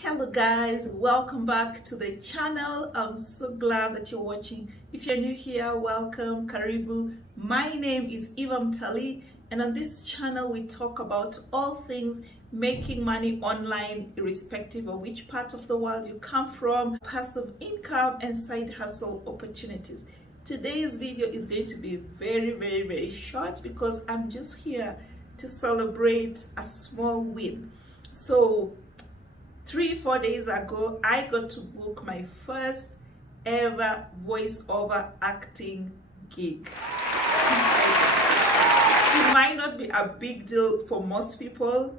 Hello guys, welcome back to the channel. I'm so glad that you're watching. If you're new here, welcome, karibu. My name is Tali, and on this channel we talk about all things making money online, irrespective of which part of the world you come from, passive income and side hustle opportunities. Today's video is going to be very short because I'm just here to celebrate a small win. So 3-4 days ago, I got to book my first ever voiceover acting gig. It might not be a big deal for most people,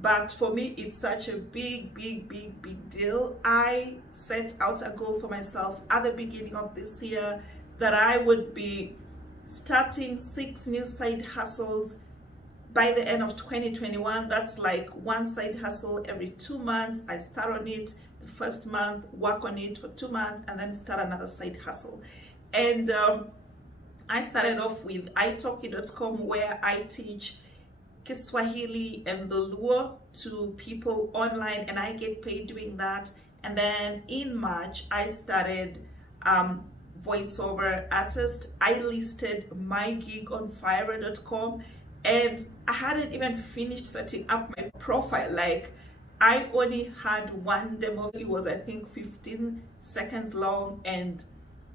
but for me, it's such a big deal. I set out a goal for myself at the beginning of this year that I would be starting 6 new side hustles by the end of 2021. That's like one side hustle every 2 months. I start on it the first month, work on it for 2 months, and then start another side hustle. And I started off with italki.com, where I teach Kiswahili and the Luo to people online, and I get paid doing that. And then in March, I started voiceover artist. I listed my gig on Fiverr.com, and I hadn't even finished setting up my profile. Like, I only had one demo. It was, I think, 15 seconds long, and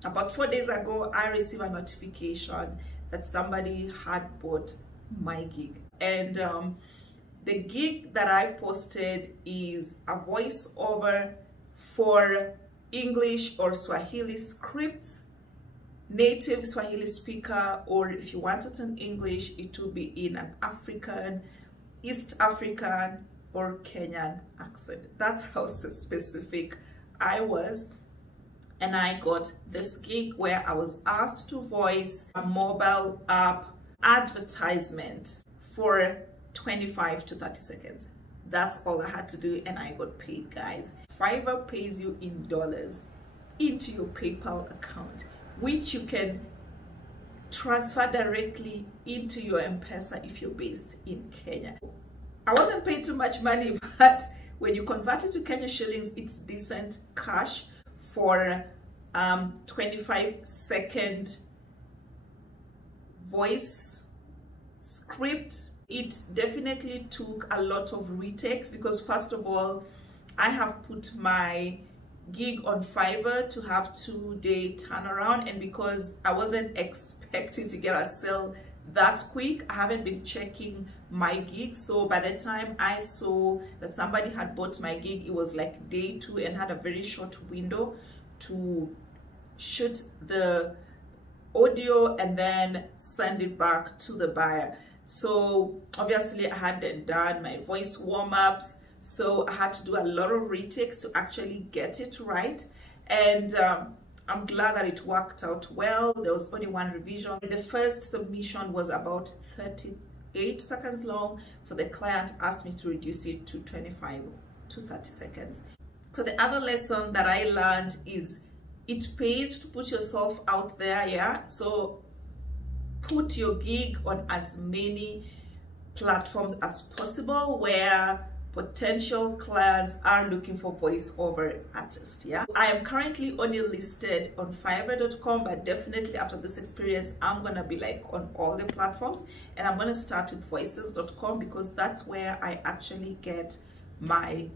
about 4 days ago I received a notification that somebody had bought my gig. And the gig that I posted is a voiceover for English or Swahili scripts, native Swahili speaker, or if you want it in English, it will be in an African, East African, or Kenyan accent. That's how specific I was. And I got this gig where I was asked to voice a mobile app advertisement for 25 to 30 seconds. That's all I had to do, and I got paid, guys. Fiverr pays you in dollars into your PayPal account, which you can transfer directly into your Mpesa if you're based in Kenya. I wasn't paid too much money, but when you convert it to Kenya shillings, it's decent cash for 25-second voice script. It definitely took a lot of retakes because, first of all, I have put my gig on Fiverr to have 2-day turnaround, and because I wasn't expecting to get a sale that quick, I haven't been checking my gig. So by the time I saw that somebody had bought my gig, it was like day 2 and had a very short window to shoot the audio and then send it back to the buyer. So obviously I hadn't done my voice warm-ups, so I had to do a lot of retakes to actually get it right. And I'm glad that it worked out well. There was only one revision. The first submission was about 38 seconds long, so the client asked me to reduce it to 25 to 30 seconds. So the other lesson that I learned is it pays to put yourself out there, yeah? So put your gig on as many platforms as possible where potential clients are looking for voiceover artists, yeah? I am currently only listed on Fiverr.com, but definitely after this experience, I'm gonna be like on all the platforms, and I'm gonna start with voices.com because that's where I actually get my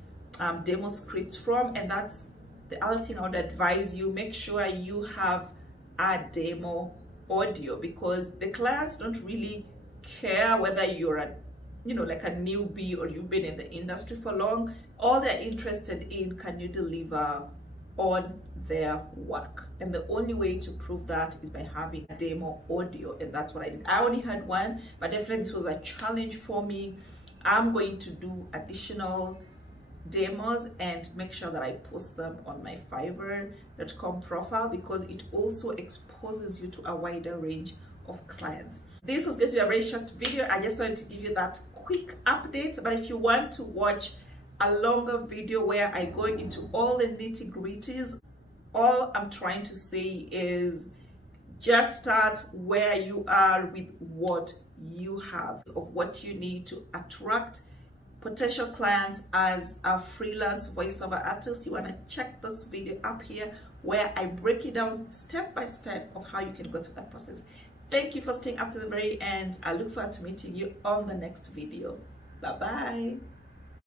demo scripts from. And that's the other thing I would advise you: make sure you have a demo audio, because the clients don't really care whether you're a like a newbie or you've been in the industry for long. All they're interested in, can you deliver on their work? And the only way to prove that is by having a demo audio, and that's what I did. I only had one, but definitely this was a challenge for me. I'm going to do additional demos and make sure that I post them on my Fiverr.com profile, because it also exposes you to a wider range of clients. This was going to be a very short video. I just wanted to give you that quick update, but if you want to watch a longer video where I go into all the nitty-gritties, all I'm trying to say is just start where you are with what you have, of what you need to attract potential clients as a freelance voiceover artist, you want to check this video up here where I break it down step by step of how you can go through that process. Thank you for staying up to the very end. I look forward to meeting you on the next video. Bye bye.